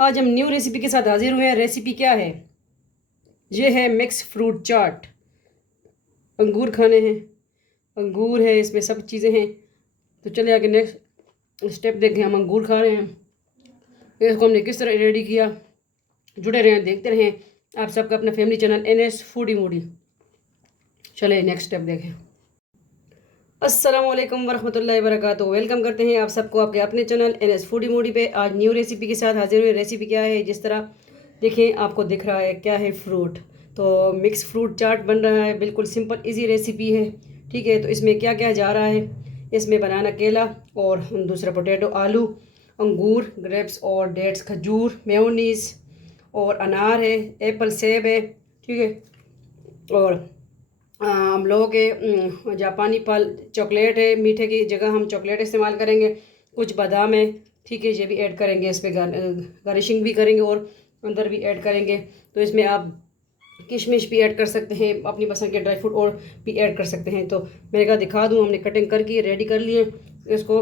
आज हम new recipe के साथ हाजिर हुए हैं। रेसिपी क्या है? ये है मिक्स फ्रूट चाट। अंगूर खाने हैं, अंगूर है, इसमें सब चीज़ें हैं। तो चले आगे नेक्स्ट स्टेप देखें। हम अंगूर खा रहे हैं, इसको हमने किस तरह रेडी किया। जुड़े रहें, देखते रहें। आप सबका अपना family channel NS foodie Moody. चले नेक्स्ट स्टेप देखें। अस्सलाम वालेकुम वरहमतुल्लाहि वबरकातुहू। वेलकम करते हैं आप सबको आपके अपने चैनल NS फूडी मूडी पे। आज न्यू रेसिपी के साथ हाजिर हुए। रेसिपी क्या है? जिस तरह देखें, आपको दिख रहा है क्या है, फ्रूट। तो मिक्स फ्रूट चाट बन रहा है। बिल्कुल सिंपल इजी रेसिपी है, ठीक है। तो इसमें क्या क्या जा रहा है? इसमें बनाना केला और दूसरा पोटैटो आलू, अंगूर ग्रेप्स और डेट्स खजूर, मेयोनीज और अनार है, एप्पल सेब है, ठीक है। और हम लोगों के जापानी फल चॉकलेट है। मीठे की जगह हम चॉकलेट इस्तेमाल करेंगे। कुछ बादाम है, ठीक है, ये भी ऐड करेंगे। इस पर गार्निशिंग भी करेंगे और अंदर भी ऐड करेंगे। तो इसमें आप किशमिश भी ऐड कर सकते हैं, अपनी पसंद के ड्राई फ्रूट और भी ऐड कर सकते हैं। तो मैंने कहा दिखा दूँ। हमने कटिंग करके रेडी कर लिए, इसको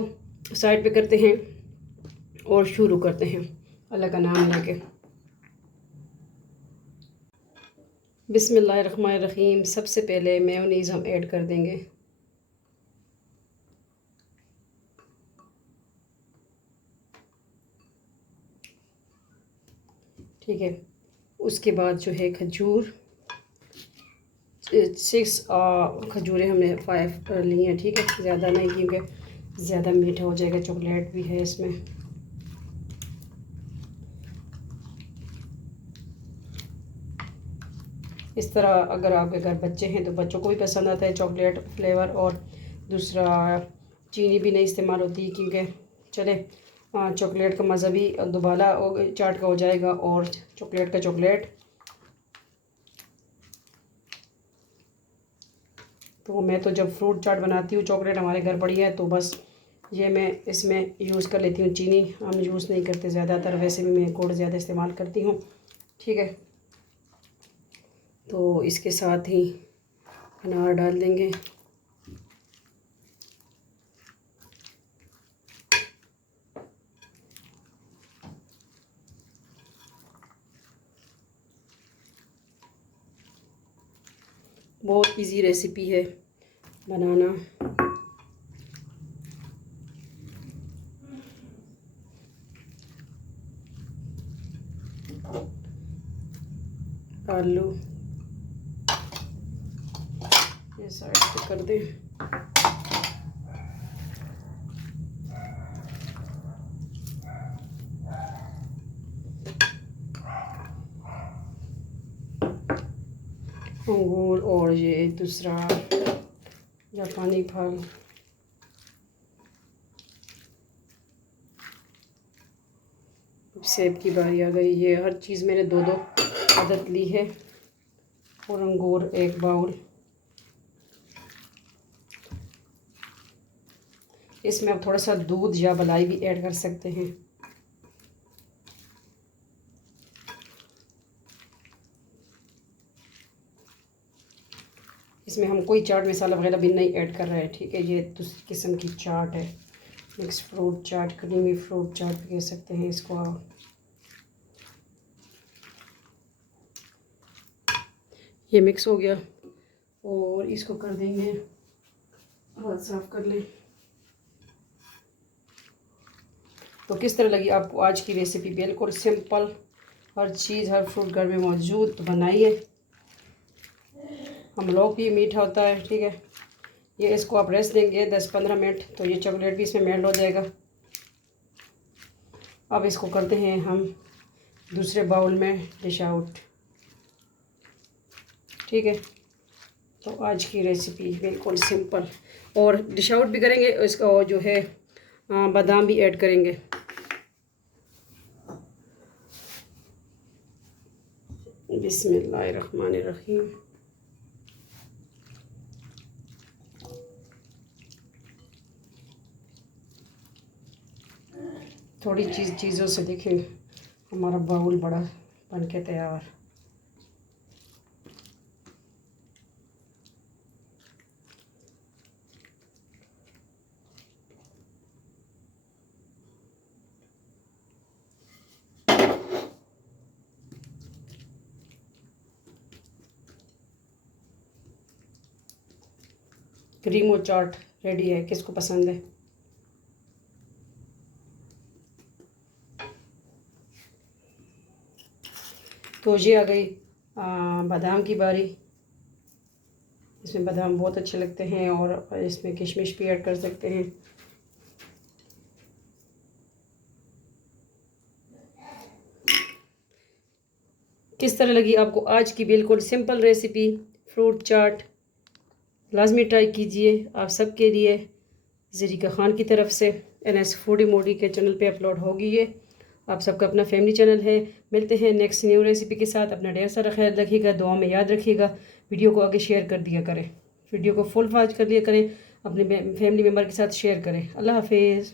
साइड पे करते हैं और शुरू करते हैं अल्लाह का नाम लेके। बिस्मिल्लाहिर्रहमानिर्रहीम। सबसे पहले मेयोनीज़ हम ऐड कर देंगे। ठीक है, उसके बाद जो है खजूर, 6 खजूरें हमने 5 ली हैं, ठीक है। ज़्यादा नहीं, क्योंकि ज़्यादा मीठा हो जाएगा। चॉकलेट भी है इसमें। इस तरह अगर आपके घर बच्चे हैं तो बच्चों को भी पसंद आता है चॉकलेट फ्लेवर। और दूसरा, चीनी भी नहीं इस्तेमाल होती, क्योंकि चले चॉकलेट का मज़ा भी दोबारा चाट का हो जाएगा और चॉकलेट का चॉकलेट। तो मैं तो जब फ्रूट चाट बनाती हूँ, चॉकलेट हमारे घर पड़ी है, तो बस ये मैं इसमें यूज़ कर लेती हूँ। चीनी हम यूज़ नहीं करते ज़्यादातर, वैसे भी मैं गुड़ ज़्यादा इस्तेमाल करती हूँ, ठीक है। तो इसके साथ ही अनार डाल देंगे। बहुत इजी रेसिपी है बनाना। आलू ये साइड पे कर दें। अंगूर और ये दूसरा जापानी फल, सेब की बारी आ गई। ये हर चीज़ मैंने 2-2 अदद ली है। और अंगूर 1 बाउल। इसमें आप थोड़ा सा दूध या मलाई भी ऐड कर सकते हैं। इसमें हम कोई चाट मसाला वगैरह भी नहीं ऐड कर रहे हैं, ठीक है। ये दूसरी किस्म की चाट है, मिक्स फ्रूट चाट, क्रीमी फ्रूट चाट भी कह सकते हैं इसको आप। ये मिक्स हो गया और इसको कर देंगे, हाथ साफ कर लें। तो किस तरह लगी आपको आज की रेसिपी? बिल्कुल सिंपल, हर चीज़ हर फ्रूट घर में मौजूद। तो बनाइए। हम लोग भी मीठा होता है, ठीक है। ये इसको आप रेस्ट देंगे 10-15 मिनट, तो ये चॉकलेट भी इसमें मेल्ट हो जाएगा। अब इसको करते हैं हम दूसरे बाउल में डिश आउट, ठीक है। तो आज की रेसिपी बिल्कुल सिंपल। और डिश आउट भी करेंगे, इसका जो है बादाम भी ऐड करेंगे। बिस्मिल्लाहिर्रहमानिर्रहीम। थोड़ी चीज़ों से देखें हमारा बाउल बड़ा बन के तैयार। क्रीम और चाट रेडी है, किसको पसंद है। तो ये आ गई बादाम की बारी। इसमें बादाम बहुत अच्छे लगते हैं और इसमें किशमिश भी ऐड कर सकते हैं। किस तरह लगी आपको आज की बिल्कुल सिंपल रेसिपी फ्रूट चाट। लाजमी ट्राई कीजिए। आप सबके लिए ज़रीका ख़ान की तरफ से NS फूडी मोडी के चैनल पे अपलोड होगी ये। आप सबका अपना फैमिली चैनल है। मिलते हैं नेक्स्ट न्यू रेसिपी के साथ। अपना ढेर सारा ख्याल रखिएगा, दुआ में याद रखिएगा। वीडियो को आगे शेयर कर दिया करें, वीडियो को फुल वॉच कर लिया करें, अपने फैमिली मेम्बर के साथ शेयर करें। अल्लाह हाफिज़।